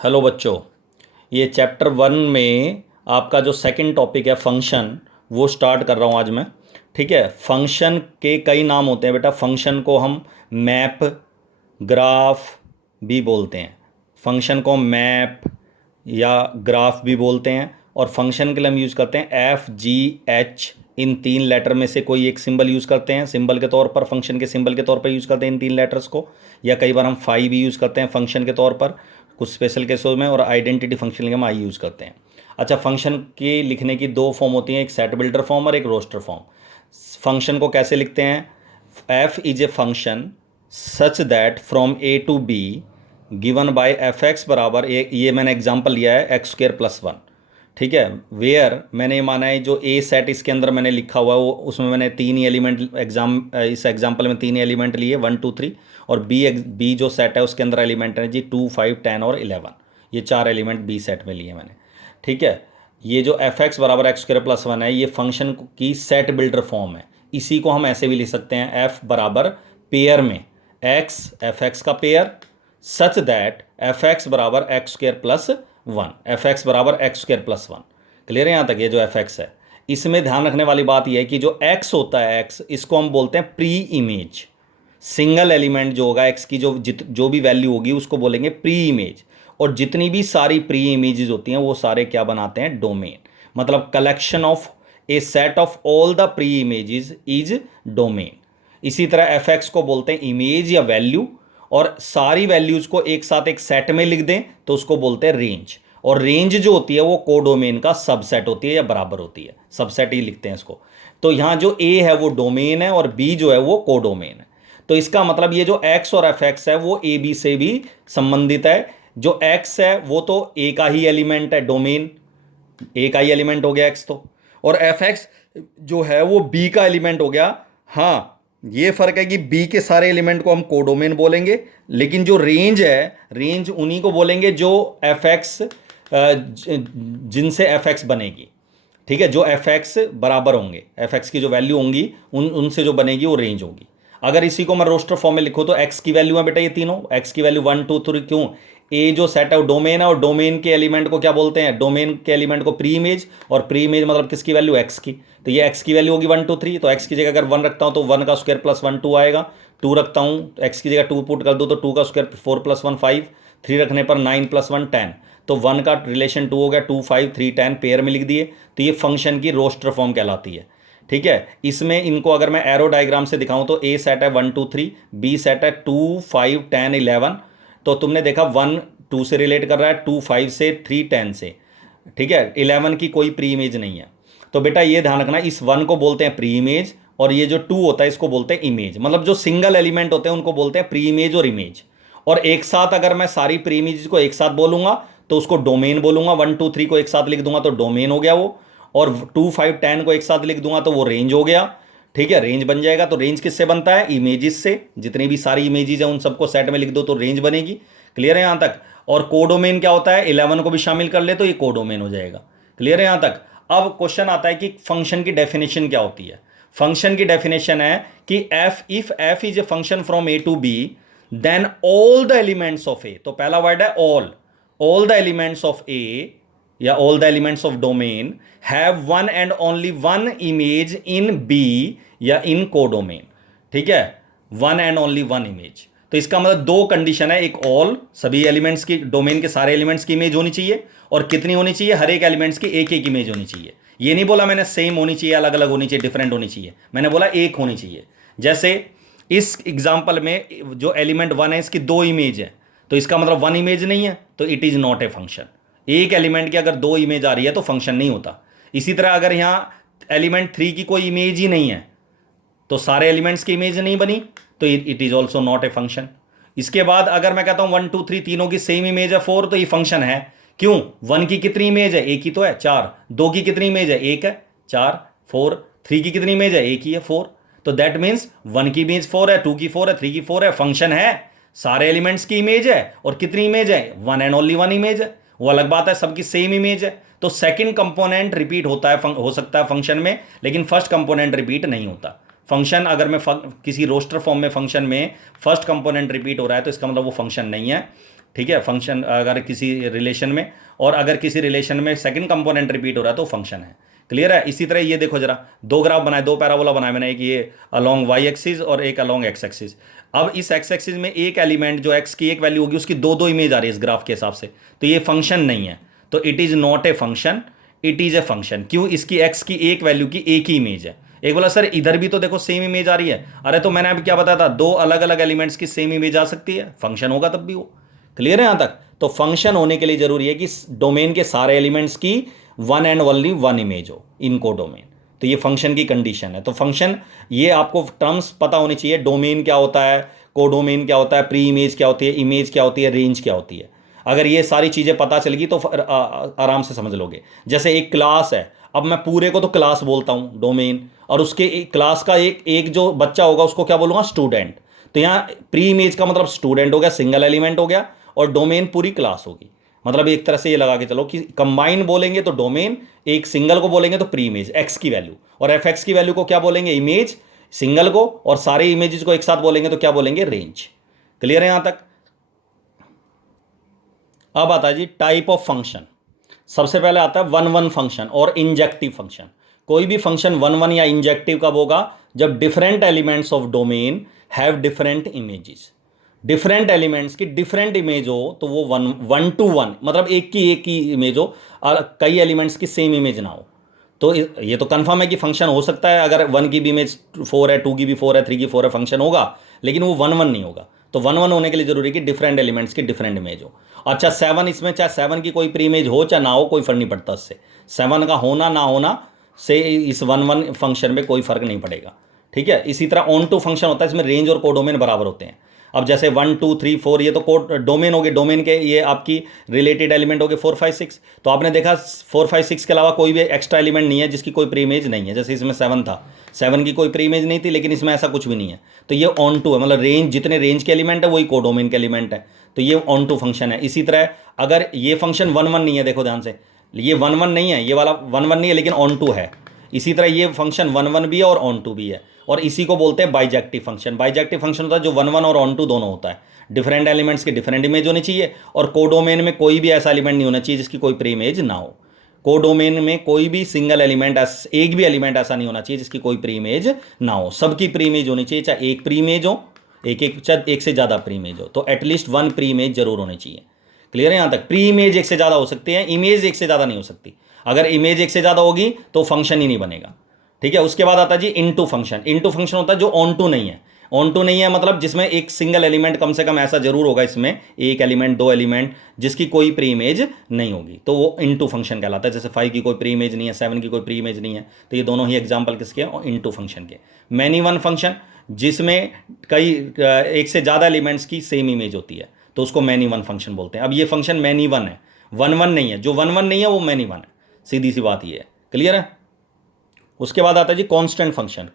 Hello बच्चों, ये chapter 1 में आपका जो सेकंड टॉपिक है फंक्शन, वो स्टार्ट कर रहा हूँ आज मैं। ठीक है। फंक्शन के कई नाम होते हैं बेटा। फंक्शन को हम मैप, ग्राफ भी बोलते हैं। फंक्शन को मैप या ग्राफ भी बोलते हैं। और फंक्शन के लिए हम यूज़ करते हैं FGH, इन 3 लेटर में से कोई एक सिंबल यूज़ करते हैं सिंबल के तौर पर, फंक्शन के सिंबल के तौर पर यूज़ करते हैं इन 3 लेटर्स को। या कई बार हम फाई भी यूज़ करते हैं फंक्शन के तौर पर कुछ स्पेशल केसों में। और आइडेंटिटी फंक्शन के लिए हम आई यूज़ करते हैं। अच्छा, फंक्शन के लिखने की 2 फॉर्म होती हैं, एक सेट बिल्डर फॉर्म और एक रोस्टर फॉर्म। फंक्शन को कैसे लिखते हैं? f is a function such that from a to b given by fx बराबर, ये मैंने एग्जांपल लिया है x² + 1। ठीक है। वेयर मैंने ये माना है जो a सेट इसके अंदर मैंने लिखा हुआ है वो, उसमें मैंने 3 ही एलिमेंट इस एग्जांपल में 3 ही एलिमेंट लिए 1 2 3। और b जो सेट है उसके अंदर एलिमेंट है जी 2 5 10 और 11। ये 4 एलिमेंट b सेट में लिए मैंने। ठीक है। ये जो fx बराबर x² + 1 है, ये फंक्शन की सेट बिल्डर फॉर्म है। इसी को हम ऐसे भी लिख सकते हैं f बराबर पेयर में x, fx का पेयर सच दैट fx बराबर x² + 1, fx बराबर x² + 1। क्लियर है यहाँ तक? ये जो fx है, इसमें ध्यान रखने वाली बात यह है कि जो x होता है, x, इसको हम बोलते हैं प्री इमेज। सिंगल एलिमेंट जो होगा x की जो भी वैल्यू होगी उसको बोलेंगे प्री इमेज। और जितनी भी सारी प्री इमेजेस होती हैं वो सारे क्या बनाते हैं? डोमेन। मतलब collection of A set of all the pre images is domain. इसी तरह fx को बोलते हैं इमेज या वैल्यू। और सारी वैल्यूज को एक साथ एक सेट में लिख दें तो उसको बोलते हैं रेंज। और रेंज जो होती है वो कोडोमेन का सबसेट होती है या बराबर होती है, सबसेट ही लिखते हैं इसको। तो यहां जो a है वो डोमेन है और b जो है वो कोडोमेन है। तो इसका मतलब ये जो x और fx है वो a b से भी संबंधित है। जो x है वो तो a का ही एलिमेंट है, डोमेन a का ही एलिमेंट हो गया x तो। और fx जो है वो b का एलिमेंट हो गया। हाँ, ये फर्क है कि b के सारे एलिमेंट को हम कोडोमेन बोलेंगे, लेकिन जो रेंज है, रेंज उन्हीं को बोलेंगे जो fx जिनसे fx बनेगी। ठीक है। जो fx बराबर होंगे, fx की जो वैल्यू होंगी उनसे जो बनेगी वो रेंज होगी। अगर इसी को मैं रोस्टर फॉर्म में लिखूं तो x की वैल्यू है बेटा ये तीनों, x की वैल्यू 1 2 3। क्यों? a जो सेट है वो डोमेन है और डोमेन के एलिमेंट को क्या बोलते हैं? डोमेन के एलिमेंट को प्री इमेज। और प्री इमेज मतलब किसकी वैल्यू? x की। तो ये x की वैल्यू होगी 1 2 3। तो x की जगह अगर 1 रखता हूं तो 1 का स्क्वायर + 1 2 आएगा। 2 रखता हूं तो x की जगह 2 पुट कर दो तो 2 का स्क्वायर 4 + 1 5। 3 रखने पर 9 + 1 10। तो 1 का रिलेशन 2 हो गया, 2 5 3 10 पेयर में लिख दिए। तो ये फंक्शन की रोस्टर फॉर्म कहलाती है। ठीक है। इसमें इनको अगर मैं एरो डायग्राम से दिखाऊं तो a सेट है 1 2 3, b सेट है 2 5 10 11। तो तुमने देखा 1 2 से रिलेट कर रहा है, 2 5 से, 3 10 से। ठीक है। 11 की कोई प्री इमेज नहीं है। तो बेटा ये ध्यान रखना, इस 1 को बोलते हैं प्री इमेज और ये जो 2 होता है इसको बोलते हैं इमेज। मतलब जो सिंगल एलिमेंट होते हैं उनको बोलते हैं प्री इमेज और इमेज। और एक साथ अगर मैं सारी प्री इमेज को एक साथ बोलूंगा तो उसको डोमेन बोलूंगा। 1 2 3 को एक साथ लिख दूंगा तो डोमेन हो गया वो। और 2 5 10 को एक साथ लिख दूंगा तो वो रेंज हो गया। ठीक है। रेंज बन जाएगा। तो रेंज किससे बनता है? इमेजेस से। जितनी भी सारी इमेजेस हैं उन सबको सेट में लिख दो तो रेंज बनेगी। क्लियर है यहां तक? और कोडोमेन क्या होता है? 11 को भी शामिल कर ले तो ये कोडोमेन हो जाएगा। क्लियर है यहां तक? अब क्वेश्चन आता है कि फंक्शन की डेफिनेशन क्या होती है। फंक्शन की डेफिनेशन है कि if f is a function from a to b then all the elements of a। तो पहला वर्ड है all the elements of a या all the elements of domain have one and only one image in b या in codomain. ठीक है। One and only one image. तो इसका मतलब 2 कंडीशन है। एक ऑल, सभी एलिमेंट्स की, डोमेन के सारे एलिमेंट्स की इमेज होनी चाहिए। और कितनी होनी चाहिए? हर एक एलिमेंट्स की एक एक इमेज होनी चाहिए। ये नहीं बोला मैंने सेम होनी चाहिए, अलग अलग होनी चाहिए, डिफरेंट होनी चाहिए। मैंने बोला एक होनी चाहिए। जैसे इस एग्जाम्पल में जो एलिमेंट 1 है इसकी 2 इमेज है, तो इसका मतलब 1 इमेज नहीं है, तो it is not a function. एक एलिमेंट की अगर 2 इमेज आ रही है तो फंक्शन नहीं होता। इसी तरह अगर यहां एलिमेंट 3 की कोई इमेज ही नहीं है तो सारे एलिमेंट्स की इमेज नहीं बनी, तो it is also not a function. इसके बाद अगर मैं कहता हूं 1 2 3 तीनों की सेम इमेज है 4, तो ये फंक्शन है। क्यों? 1 की कितनी इमेज है? एक ही तो है, 4। 2 की कितनी इमेज है? एक है, 4 4। 3 की कितनी इमेज है? एक ही है, 4। तो दैट मीन्स 1 की इमेज 4 है, 2 की 4 है, 3 की 4 है, फंक्शन है। सारे एलिमेंट्स की इमेज है। और कितनी इमेज है? 1 एंड ओनली 1 इमेज है। वो अलग बात है, सबकी सेम इमेज है। तो सेकंड कंपोनेंट रिपीट होता है, हो सकता है फंक्शन में, लेकिन फर्स्ट कंपोनेंट रिपीट नहीं होता। फंक्शन अगर मैं किसी रोस्टर फॉर्म में फंक्शन में फर्स्ट कंपोनेंट रिपीट हो रहा है तो इसका मतलब वो फंक्शन नहीं है। ठीक है, फंक्शन अगर किसी रिलेशन में, और अगर किसी रिलेशन में सेकंड कंपोनेंट रिपीट हो रहा है तो फंक्शन है। क्लियर है। इसी तरह ये देखो जरा, दो ग्राफ बनाए, दो पैराबोला बनाए मैंने, एक ये अलोंग वाई एक्सिस और एक अलोंग एक्स एक्सिस। अब इस एक्स एक्सिस में एक एलिमेंट जो एक्स की एक वैल्यू होगी उसकी दो दो इमेज आ रही है इस ग्राफ के हिसाब से, तो ये फंक्शन नहीं है। तो it is not a function, it is a function. क्यों? इसकी एक्स की एक वैल्यू की एक ही इमेज है। एक बोला सर इधर भी तो देखो सेम इमेज आ रही है। अरे तो मैंने अभी क्या बताया था, दो अलग अलग एलिमेंट्स की सेम इमेज आ सकती है, फंक्शन होगा तब भी वो। क्लियर है यहां तक? तो फंक्शन होने के लिए जरूरी है कि डोमेन के सारे एलिमेंट्स की one and only one image हो इन को डोमेन। तो ये फंक्शन की कंडीशन है। तो फंक्शन, ये आपको टर्म्स पता होनी चाहिए, डोमेन क्या होता है, कोडोमेन क्या होता है, प्री इमेज क्या होती है, इमेज क्या होती है, रेंज क्या होती है। अगर ये सारी चीज़ें पता चलेगी तो आराम से समझ लोगे। जैसे एक क्लास है, अब मैं पूरे को तो क्लास बोलता हूँ डोमेन, और उसके एक क्लास का एक एक जो बच्चा होगा उसको क्या बोलूँगा, स्टूडेंट। तो यहाँ प्री इमेज का मतलब स्टूडेंट हो गया, सिंगल एलिमेंट हो गया, और डोमेन पूरी क्लास होगी। मतलब एक तरह से ये लगा के चलो कि कंबाइन बोलेंगे तो डोमेन, एक सिंगल को बोलेंगे तो प्री इमेज एक्स की वैल्यू, और एफ एक्स की वैल्यू को क्या बोलेंगे, इमेज सिंगल को, और सारे इमेजेस को एक साथ बोलेंगे तो क्या बोलेंगे, रेंज। क्लियर है यहां तक? अब आता है जी टाइप ऑफ फंक्शन। सबसे पहले आता है वन वन फंक्शन और इंजेक्टिव फंक्शन। कोई भी फंक्शन वन वन या इंजेक्टिव कब होगा, जब different elements of domain have different images. Different elements की डिफरेंट इमेज हो तो वो वन वन टू वन, मतलब एक की इमेज हो और कई एलिमेंट्स की सेम इमेज ना हो। तो ये तो कंफर्म है कि फंक्शन हो सकता है, अगर वन की भी इमेज फोर है, टू की भी फोर है, थ्री की फोर है, फंक्शन होगा, लेकिन वो वन वन नहीं होगा। तो वन वन होने के लिए जरूरी है कि डिफरेंट एलिमेंट्स की डिफरेंट इमेज हो। अच्छा सेवन, इसमें चाहे सेवन की कोई प्री इमेज हो चाहे ना हो, कोई फर्क नहीं पड़ता इससे। सेवन का होना ना होना से इस वन वन फंक्शन में कोई फर्क नहीं पड़ेगा। ठीक है। इसी तरह ऑन टू फंक्शन होता है, इसमें रेंज और कोडोमेन बराबर होते हैं। अब जैसे 1 2 3 4 ये तो कोड डोमेन हो गए, डोमेन के ये आपकी रिलेटेड एलिमेंट हो गए 4 5 6। तो आपने देखा 4 5 6 के अलावा कोई भी एक्स्ट्रा एलिमेंट नहीं है जिसकी कोई प्री इमेज नहीं है। जैसे इसमें 7 था, 7 की कोई प्री इमेज नहीं थी, लेकिन इसमें ऐसा कुछ भी नहीं है। तो ये ऑन टू है, मतलब रेंज, जितने रेंज के एलिमेंट है वही कोडोमेन के एलिमेंट है। तो ये ऑन टू फंक्शन है। इसी तरह अगर ये फंक्शन वन वन नहीं है, देखो ध्यान से, ये वन वन नहीं है, ये वाला वन वन नहीं है, लेकिन ऑन टू है। इसी तरह ये फंक्शन वन वन भी है और ऑन टू भी है, और इसी को बोलते हैं बाइजेक्टिव फंक्शन। बाइजेक्टिव फंक्शन होता है जो वन वन और ऑन टू दोनों होता है। डिफरेंट एलिमेंट्स की डिफरेंट इमेज होनी चाहिए, और कोडोमेन में कोई भी ऐसा एलिमेंट नहीं होना चाहिए जिसकी कोई प्री इमेज ना हो। कोडोमेन में कोई भी सिंगल एलिमेंट, एक भी एलिमेंट ऐसा नहीं होना चाहिए जिसकी कोई प्री इमेज ना हो। सबकी प्री इमेज होनी चाहिए, चाहे एक प्री इमेज हो, चाहे एक से ज़्यादा प्री इमेज हो, तो एटलीस्ट वन प्री इमेज जरूर होनी चाहिए। क्लियर है यहाँ तक? प्री इमेज एक से ज़्यादा हो सकती है, इमेज एक से ज़्यादा नहीं हो सकती। अगर इमेज एक से ज़्यादा होगी तो फंक्शन ही नहीं बनेगा। ठीक है। उसके बाद आता है जी इनटू फंक्शन। इनटू फंक्शन होता है जो ऑन टू नहीं है। ऑन टू नहीं है मतलब जिसमें एक सिंगल एलिमेंट कम से कम ऐसा जरूर होगा, इसमें एक एलिमेंट, दो एलिमेंट, जिसकी कोई प्री इमेज नहीं होगी, तो वो इनटू फंक्शन कहलाता है। जैसे 5 की कोई प्री इमेज नहीं है, 7 की कोई प्री इमेज नहीं है, तो ये दोनों ही एग्जाम्पल किसके हैं, इनटू फंक्शन के। मैनी वन फंक्शन, जिसमें कई एक से ज़्यादा एलिमेंट्स की सेम इमेज होती है, तो उसको मैनी वन फंक्शन बोलते हैं। अब ये फंक्शन मैनी वन है, वन वन नहीं है। जो वन वन नहीं है वो मैनी वन है, सीधी सी बात ये है। क्लियर है? उसके बाद आता है जी कांस्टेंट फंक्शन।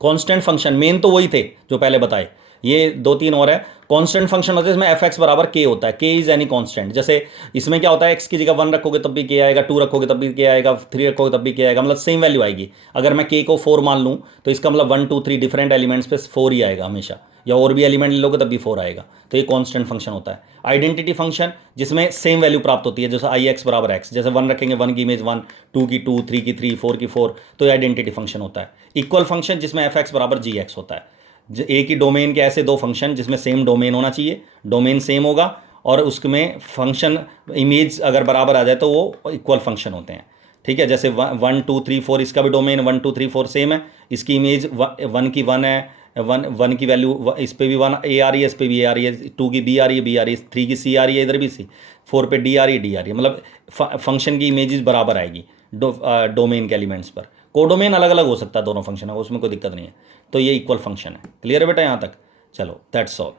कांस्टेंट फंक्शन मेन तो वही थे जो पहले बताए, ये दो तीन और है। कांस्टेंट फंक्शन होता है इसमें एफ एक्स बराबर के होता है, के इज एनी कांस्टेंट। जैसे इसमें क्या होता है, एक्स की जगह 1 रखोगे तब भी के आएगा, 2 रखोगे तब भी के आएगा, 3 रखोगे तब भी के आएगा, मतलब सेम वैल्यू आएगी। अगर मैं के को 4 मान लूँ तो इसका मतलब 1 2 3 डिफरेंट एलिमेंट्स पे 4 ही आएगा हमेशा, या और भी एलिमेंट ले लोगे तब भी 4 आएगा। तो ये कांस्टेंट फंक्शन होता है। आइडेंटिटी फंक्शन, जिसमें सेम वैल्यू प्राप्त होती है, जैसे आई एक्स बराबर एक्स, जैसे 1 रखेंगे 1 की इमेज 1, 2 की 2, 3 की 3, 4 की 4, तो ये आइडेंटिटी फंक्शन होता है। इक्वल फंक्शन, जिसमें एफ एक्स बराबर जी एक्स होता है। एक ही डोमेन के ऐसे दो फंक्शन जिसमें सेम डोमेन होना चाहिए, डोमेन सेम होगा और उसमें फंक्शन इमेज अगर बराबर आ जाए तो वो इक्वल फंक्शन होते हैं। ठीक है। जैसे 1 2 3 4 इसका भी डोमेन 1 2 3 4 सेम है, इसकी इमेज 1 की 1 है, 1 की वैल्यू इस पर भी 1 ए आ रही है, इस पर भी ए आ रही है, 2 की बी आ रही है, बी आ रही है, 3 की सी आ रही है, इधर भी सी, 4 पे डी आ रही है, डी आ रही है, मतलब फंक्शन की इमेजेस बराबर आएगी डोमेन के एलिमेंट्स पर। कोडोमेन अलग अलग हो सकता है दोनों फंक्शन है, उसमें कोई दिक्कत नहीं है। तो ये इक्वल फंक्शन है। क्लियर है बेटा यहाँ तक? चलो दैट्स ऑल।